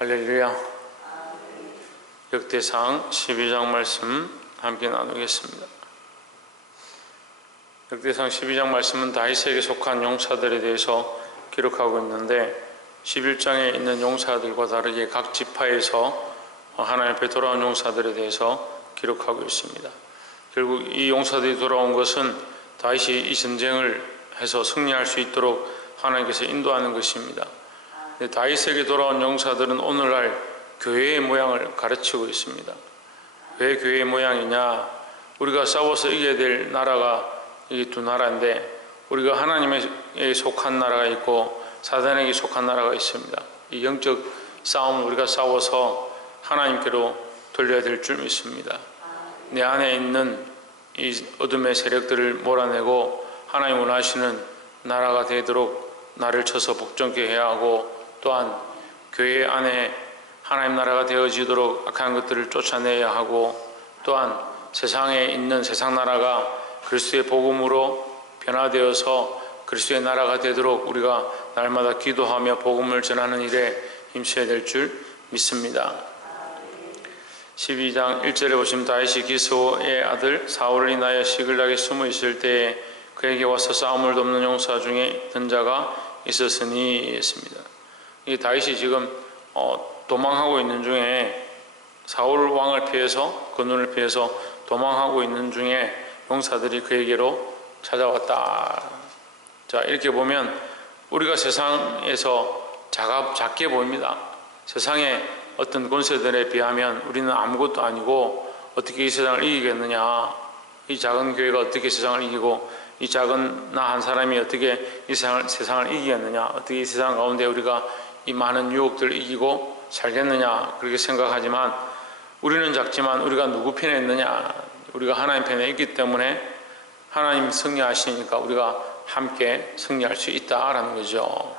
할렐루야. 역대상 12장 말씀 함께 나누겠습니다. 역대상 12장 말씀은 다윗에게 속한 용사들에 대해서 기록하고 있는데 11장에 있는 용사들과 다르게 각 지파에서 하나님 앞에 돌아온 용사들에 대해서 기록하고 있습니다. 결국 이 용사들이 돌아온 것은 다윗이 이 전쟁을 해서 승리할 수 있도록 하나님께서 인도하는 것입니다. 다윗에게 돌아온 용사들은 오늘날 교회의 모양을 가르치고 있습니다. 왜 교회의 모양이냐? 우리가 싸워서 이겨야 될 나라가 이 두 나라인데, 우리가 하나님에 속한 나라가 있고 사단에게 속한 나라가 있습니다. 이 영적 싸움을 우리가 싸워서 하나님께로 돌려야 될 줄 믿습니다. 내 안에 있는 이 어둠의 세력들을 몰아내고 하나님 원하시는 나라가 되도록 나를 쳐서 복종케 해야 하고, 또한 교회 안에 하나님 나라가 되어지도록 악한 것들을 쫓아내야 하고, 또한 세상에 있는 세상 나라가 그리스도의 복음으로 변화되어서 그리스도의 나라가 되도록 우리가 날마다 기도하며 복음을 전하는 일에 힘써야 될 줄 믿습니다. 12장 1절에 보시면 다윗이 기스의 아들 사울을 인하여 시글락에 숨어 있을 때에 그에게 와서 싸움을 돕는 용사 중에 있던 자가 있었으니 했습니다. 이 다윗이 지금 도망하고 있는 중에, 사울 왕을 피해서, 그 눈을 피해서 도망하고 있는 중에 용사들이 그에게로 찾아왔다. 자, 이렇게 보면 우리가 세상에서 작게 보입니다. 세상의 어떤 권세들에 비하면 우리는 아무것도 아니고 어떻게 이 세상을 이기겠느냐, 이 작은 교회가 어떻게 세상을 이기고 이 작은 나 한 사람이 어떻게 이 세상을 이기겠느냐, 어떻게 이 세상 가운데 우리가 이 많은 유혹들을 이기고 살겠느냐, 그렇게 생각하지만 우리는 작지만 우리가 누구 편에 있느냐? 우리가 하나님 편에 있기 때문에 하나님 승리하시니까 우리가 함께 승리할 수 있다라는 거죠.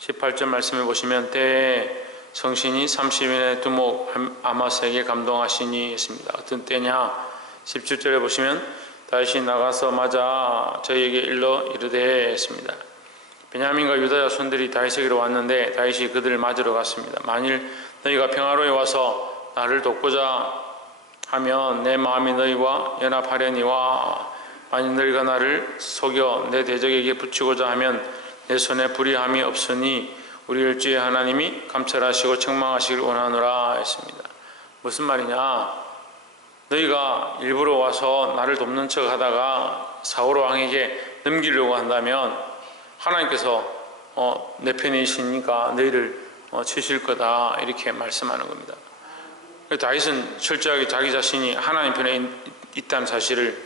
18절 말씀해 보시면 때에 성신이 30인의 두목 아마스에게 감동하시니 했습니다. 어떤 때냐? 17절에 보시면 다윗이 나가서 맞아 저희에게 일러 이르되 했습니다. 베냐민과 유다 자손들이 다윗에게로 왔는데 다윗이 그들을 맞으러 갔습니다. 만일 너희가 평화로이 와서 나를 돕고자 하면 내 마음이 너희와 연합하려니와, 만일 너희가 나를 속여 내 대적에게 붙이고자 하면 내 손에 불의함이 없으니 우리 일주의 하나님이 감찰하시고 책망하시길 원하노라 했습니다. 무슨 말이냐? 너희가 일부러 와서 나를 돕는 척 하다가 사울 왕에게 넘기려고 한다면 하나님께서 내 편이시니까 너희를 치실 거다, 이렇게 말씀하는 겁니다. 다윗은 철저하게 자기 자신이 하나님 편에 있다는 사실을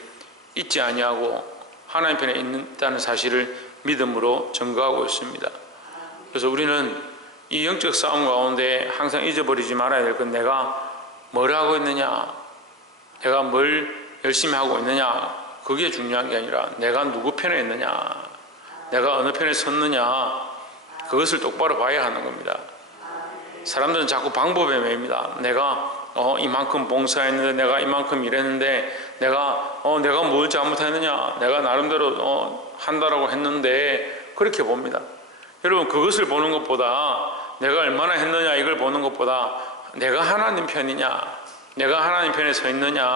잊지 아니하고 하나님 편에 있다는 사실을 믿음으로 증거하고 있습니다. 그래서 우리는 이 영적 싸움 가운데 항상 잊어버리지 말아야 될 건, 내가 뭘 하고 있느냐, 내가 뭘 열심히 하고 있느냐, 그게 중요한 게 아니라 내가 누구 편에 있느냐, 내가 어느 편에 섰느냐, 그것을 똑바로 봐야 하는 겁니다. 사람들은 자꾸 방법에 매입니다. 내가 이만큼 봉사했는데, 내가 이만큼 일했는데, 내가 뭘 잘못했느냐, 내가 나름대로 한다라고 했는데, 그렇게 봅니다. 여러분, 그것을 보는 것보다, 내가 얼마나 했느냐 이걸 보는 것보다, 내가 하나님 편이냐, 내가 하나님 편에 서 있느냐,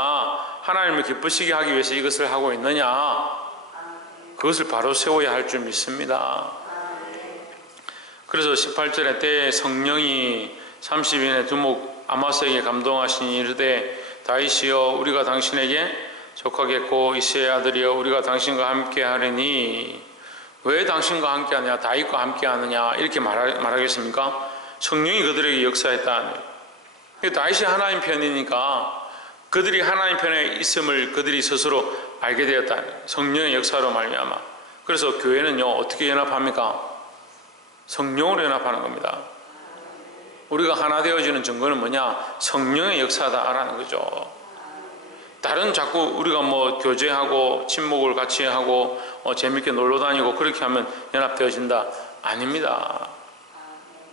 하나님을 기쁘시게 하기 위해서 이것을 하고 있느냐, 그것을 바로 세워야 할 줄 믿습니다. 그래서 18절에 때에 성령이 30인의 두목 아마스에게 감동하시니 이르되 다윗이여 우리가 당신에게 속하겠고 이새의 아들이여 우리가 당신과 함께 하리니. 왜 당신과 함께 하느냐, 다윗과 함께 하느냐, 이렇게 말하겠습니까? 성령이 그들에게 역사했다. 다윗이 하나님 편이니까 그들이 하나님 편에 있음을 그들이 스스로 알게 되었다. 성령의 역사로 말미암아. 그래서 교회는요, 어떻게 연합합니까? 성령으로 연합하는 겁니다. 우리가 하나 되어지는 증거는 뭐냐? 성령의 역사다라는 거죠. 다른 자꾸 우리가 교제하고 친목을 같이 하고 재밌게 놀러 다니고 그렇게 하면 연합되어진다? 아닙니다.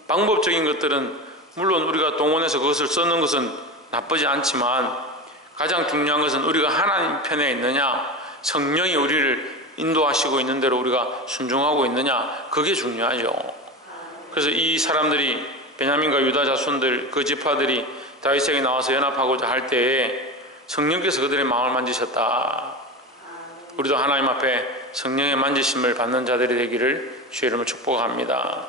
방법적인 것들은 물론 우리가 동원해서 그것을 쓰는 것은 나쁘지 않지만, 가장 중요한 것은 우리가 하나님 편에 있느냐, 성령이 우리를 인도하시고 있는 대로 우리가 순종하고 있느냐, 그게 중요하죠. 그래서 이 사람들이 베냐민과 유다 자손들 그 지파들이 다윗에게 나와서 연합하고자 할 때에 성령께서 그들의 마음을 만지셨다. 우리도 하나님 앞에 성령의 만지심을 받는 자들이 되기를 주의 이름으로 축복합니다.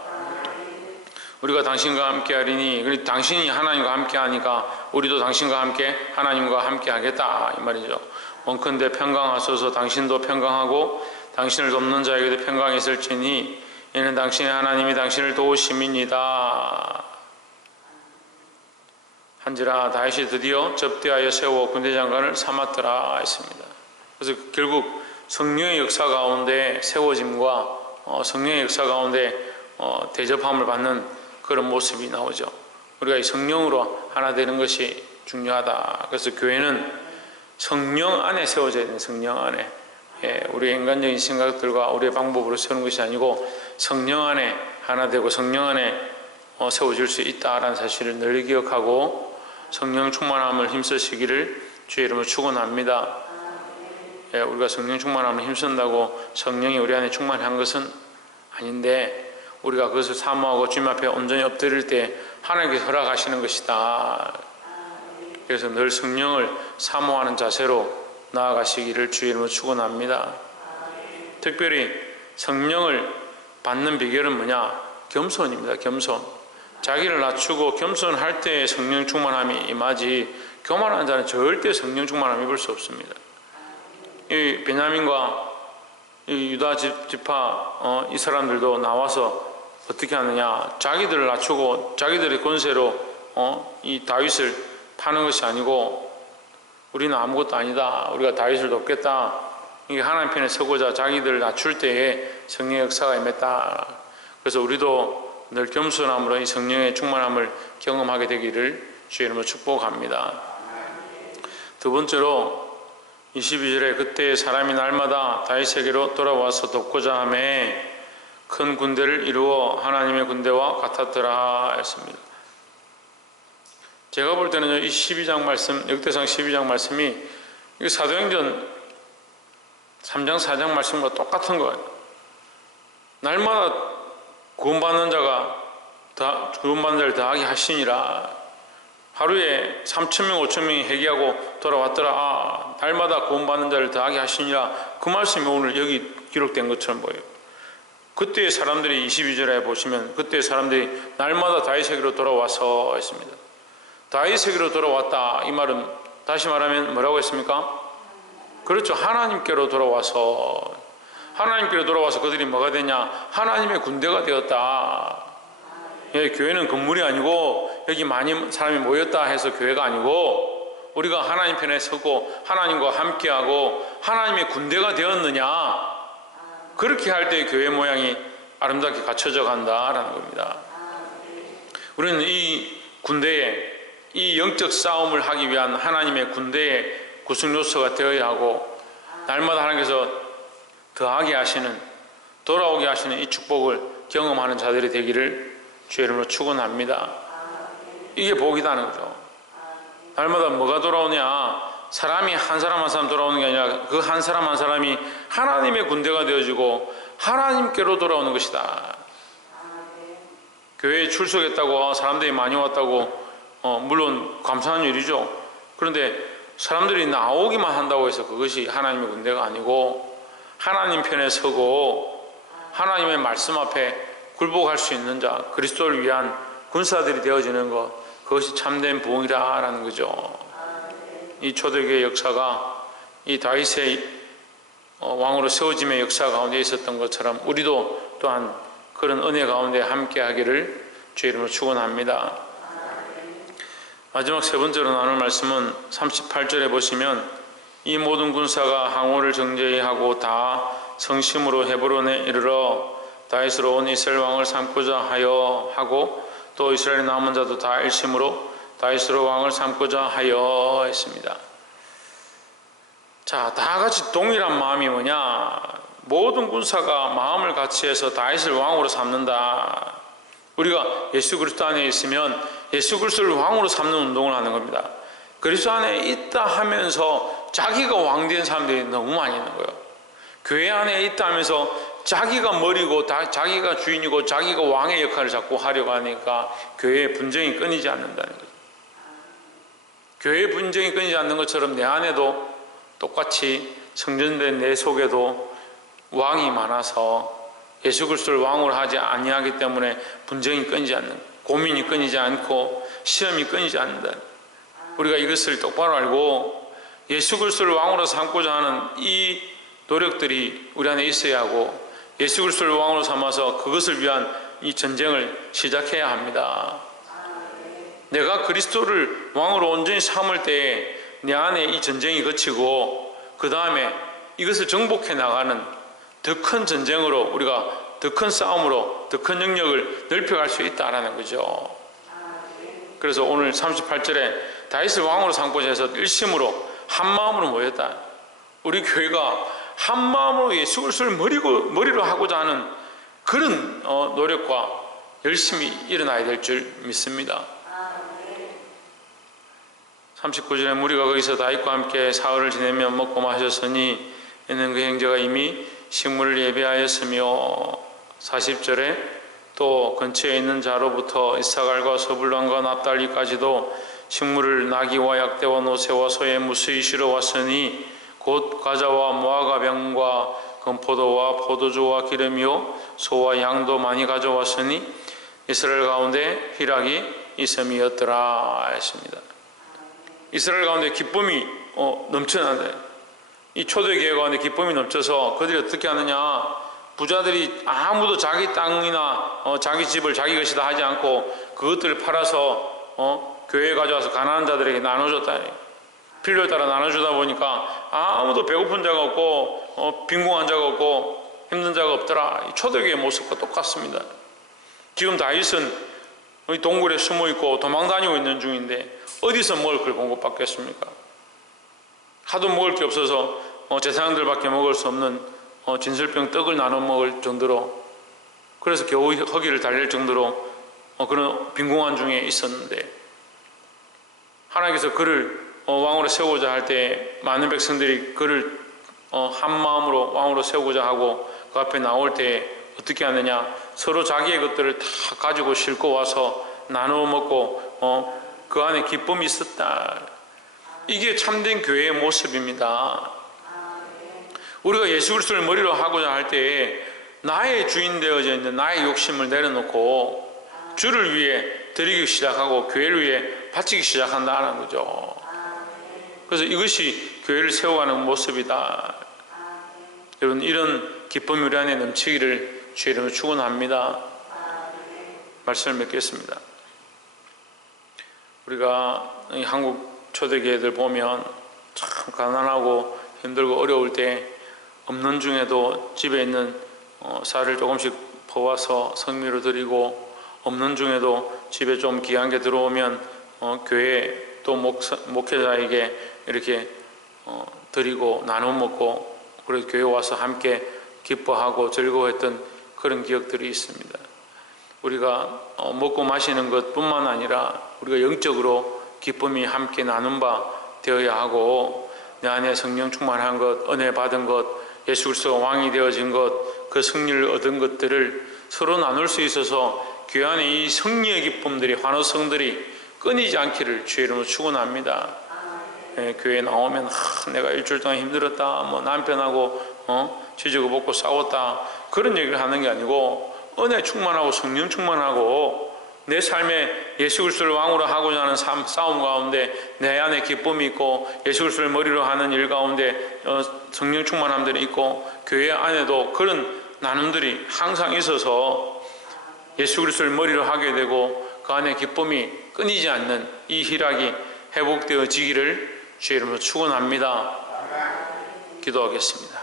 우리가 당신과 함께 하리니, 당신이 하나님과 함께 하니까 우리도 당신과 함께 하나님과 함께 하겠다 이 말이죠. 원컨대 평강하소서. 당신도 평강하고 당신을 돕는 자에게도 평강이 있을지니 이는 당신의 하나님이 당신을 도우심이니이다. 한지라 다윗이 드디어 접대하여 세워 군대장관을 삼았더라 했습니다. 그래서 결국 성령의 역사 가운데 세워짐과 성령의 역사 가운데 대접함을 받는 그런 모습이 나오죠. 우리가 이 성령으로 하나 되는 것이 중요하다. 그래서 교회는 성령 안에 세워져야 되는, 성령 안에. 우리의 인간적인 생각들과 우리의 방법으로 세우는 것이 아니고 성령 안에 하나 되고 성령 안에 세워질 수 있다라는 사실을 늘 기억하고 성령 충만함을 힘쓰시기를 주의 이름으로 축원합니다. 우리가 성령 충만함을 힘쓴다고 성령이 우리 안에 충만한 것은 아닌데 우리가 그것을 사모하고 주님 앞에 온전히 엎드릴 때 하나님께서 허락하시는 것이다. 그래서 늘 성령을 사모하는 자세로 나아가시기를 주의 이름으로 축원합니다. 특별히 성령을 받는 비결은 뭐냐? 겸손입니다. 겸손. 자기를 낮추고 겸손할 때 성령 충만함이 임하지 교만한 자는 절대 성령 충만함을 입을 수 없습니다. 이 베냐민과 이 유다 지파 이 사람들도 나와서 어떻게 하느냐? 자기들을 낮추고 자기들의 권세로 이 다윗을 파는 것이 아니고 우리는 아무것도 아니다. 우리가 다윗을 돕겠다. 이게 하나님 편에 서고자 자기들을 낮출 때에 성령의 역사가 임했다. 그래서 우리도 늘 겸손함으로 이 성령의 충만함을 경험하게 되기를 주의 이름으로 축복합니다. 두 번째로 22절에 그때 사람이 날마다 다윗에게로 돌아와서 돕고자 하매 큰 군대를 이루어 하나님의 군대와 같았더라 했습니다. 제가 볼 때는 이 12장 말씀, 역대상 12장 말씀이 사도행전 3장 4장 말씀과 똑같은 거예요. 날마다 구원받는 자를 더하게 하시니라. 하루에 3,000명 5,000명이 회개하고 돌아왔더라. 날마다 구원받는 자를 더하게 하시니라. 그 말씀이 오늘 여기 기록된 것처럼 보여요. 그때의 사람들이 22절에 보시면 그때의 사람들이 날마다 다윗에게로 돌아와서 했습니다. 다윗에게로 돌아왔다. 이 말은 다시 말하면 뭐라고 했습니까? 그렇죠. 하나님께로 돌아와서. 하나님께로 돌아와서 그들이 뭐가 되냐? 하나님의 군대가 되었다. 교회는 건물이 아니고 여기 많이 사람이 모였다 해서 교회가 아니고 우리가 하나님 편에 서고 하나님과 함께하고 하나님의 군대가 되었느냐? 그렇게 할 때 교회 모양이 아름답게 갖춰져 간다라는 겁니다. 우리는 이 군대에 이 영적 싸움을 하기 위한 하나님의 군대의 구성 요소가 되어야 하고 날마다 하나님께서 더하게 하시는, 돌아오게 하시는 이 축복을 경험하는 자들이 되기를 주의 이름으로 축원합니다. 이게 복이다는 거죠. 날마다 뭐가 돌아오냐? 사람이 한 사람 한 사람 돌아오는 게 아니라 그 한 사람 한 사람이 하나님의 군대가 되어지고 하나님께로 돌아오는 것이다. 교회에 출석했다고 사람들이 많이 왔다고 물론 감사한 일이죠. 그런데 사람들이 나오기만 한다고 해서 그것이 하나님의 군대가 아니고 하나님 편에 서고 하나님의 말씀 앞에 굴복할 수 있는 자, 그리스도를 위한 군사들이 되어지는 것, 그것이 참된 부흥이라는 거죠. 이 초대교회 역사가 이 다윗의 왕으로 세워짐의 역사 가운데 있었던 것처럼 우리도 또한 그런 은혜 가운데 함께하기를 주의 이름으로 축원합니다. 마지막 세 번째로 나눌 말씀은 38절에 보시면 이 모든 군사가 항우를 정죄히 하고 다 성심으로 헤브론에 이르러 다윗으로 온 이스라엘 왕을 삼고자 하여 하고 또 이스라엘 남은 자도 다 일심으로 다윗으로 왕을 삼고자 하여 했습니다. 자, 다 같이 동일한 마음이 뭐냐? 모든 군사가 마음을 같이 해서 다윗을 왕으로 삼는다. 우리가 예수 그리스도 안에 있으면 예수 그리스도를 왕으로 삼는 운동을 하는 겁니다. 그리스도 안에 있다 하면서 자기가 왕된 사람들이 너무 많이 있는 거예요. 교회 안에 있다 하면서 자기가 머리고 자기가 주인이고 자기가 왕의 역할을 자꾸 하려고 하니까 교회의 분쟁이 끊이지 않는다는 거죠. 교회의 분쟁이 끊이지 않는 것처럼 내 안에도 똑같이 성전된 내 속에도 왕이 많아서 예수 그리스도를 왕으로 하지 아니하기 때문에 분쟁이 끊이지 않는, 고민이 끊이지 않고 시험이 끊이지 않는다. 우리가 이것을 똑바로 알고 예수 그리스도를 왕으로 삼고자 하는 이 노력들이 우리 안에 있어야 하고, 예수 그리스도를 왕으로 삼아서 그것을 위한 이 전쟁을 시작해야 합니다. 내가 그리스도를 왕으로 온전히 삼을 때 내 안에 이 전쟁이 거치고 그 다음에 이것을 정복해 나가는 더 큰 전쟁으로, 우리가 더 큰 싸움으로 더 큰 영역을 넓혀갈 수 있다라는 거죠. 그래서 오늘 38절에 다윗을 왕으로 삼고자 해서 일심으로 한 마음으로 모였다. 우리 교회가 한 마음으로 예수 그리스도를 머리로 하고자 하는 그런 노력과 열심히 일어나야 될 줄 믿습니다. 39절에 무리가 거기서 다윗과 함께 사흘을 지내며 먹고 마셨으니 이는 그 형제가 이미 식물을 예배하였으며, 40절에 또 근처에 있는 자로부터 이사갈과 서불론과 납달리까지도 식물을 나귀와 약대와 노새와 소에 무수히 실어왔으니 곧 과자와 무화과 병과 건포도와 포도주와 기름이요 소와 양도 많이 가져왔으니 이스라엘 가운데 희락이 있음이었더라 했습니다. 이스라엘 가운데 기쁨이 넘쳐난다. 이 초대교회 가운데 기쁨이 넘쳐서 그들이 어떻게 하느냐, 부자들이 아무도 자기 땅이나 자기 집을 자기 것이다 하지 않고 그것들을 팔아서 교회에 가져와서 가난한 자들에게 나눠줬다. 필요에 따라 나눠주다 보니까 아무도 배고픈 자가 없고 빈궁한 자가 없고 힘든 자가 없더라. 이 초대교회의 모습과 똑같습니다. 지금 다윗은 동굴에 숨어있고 도망다니고 있는 중인데 어디서 먹을 걸 공급받겠습니까? 하도 먹을 게 없어서 제사장들밖에 먹을 수 없는 진설병 떡을 나눠 먹을 정도로, 그래서 겨우 허기를 달랠 정도로 그런 빈궁한 중에 있었는데, 하나님께서 그를 왕으로 세우고자 할 때 많은 백성들이 그를 한 마음으로 왕으로 세우고자 하고 그 앞에 나올 때 어떻게 하느냐, 서로 자기의 것들을 다 가지고 싣고 와서 나누어 먹고 그 안에 기쁨이 있었다. 이게 참된 교회의 모습입니다. 우리가 예수 그리스도를 머리로 하고자 할 때 나의 주인 되어져 있는 나의 욕심을 내려놓고 주를 위해 드리기 시작하고 교회를 위해 바치기 시작한다는 거죠. 그래서 이것이 교회를 세워가는 모습이다. 여러분, 이런 기쁨이 우리 안에 넘치기를 주의 이름으로 축원합니다. 말씀을 맺겠습니다. 우리가 한국 초대교회들 보면 참 가난하고 힘들고 어려울 때 없는 중에도 집에 있는 쌀을 조금씩 퍼와서 성미로 드리고, 없는 중에도 집에 좀 귀한 게 들어오면 교회 또 목회자에게 이렇게 드리고 나눠 먹고, 그래서 교회 와서 함께 기뻐하고 즐거워했던 그런 기억들이 있습니다. 우리가 먹고 마시는 것뿐만 아니라 우리가 영적으로 기쁨이 함께 나눈 바 되어야 하고, 내 안에 성령 충만한 것, 은혜 받은 것, 예수 그리스도가 왕이 되어진 것, 그 승리를 얻은 것들을 서로 나눌 수 있어서 교회 안에 이 승리의 기쁨들이, 환호성들이 끊이지 않기를 주의 이름으로 축원합니다. 교회에 나오면 내가 일주일 동안 힘들었다, 남편하고 지지고 볶고 싸웠다, 그런 얘기를 하는 게 아니고 은혜 충만하고 성령 충만하고 내 삶에 예수 그리스도를 왕으로 하고자 하는 싸움 가운데 내 안에 기쁨이 있고, 예수 그리스도를 머리로 하는 일 가운데 성령 충만함들이 있고, 교회 안에도 그런 나눔들이 항상 있어서 예수 그리스도를 머리로 하게 되고 그 안에 기쁨이 끊이지 않는 이 희락이 회복되어지기를 주의 이름으로 축원합니다. 기도하겠습니다.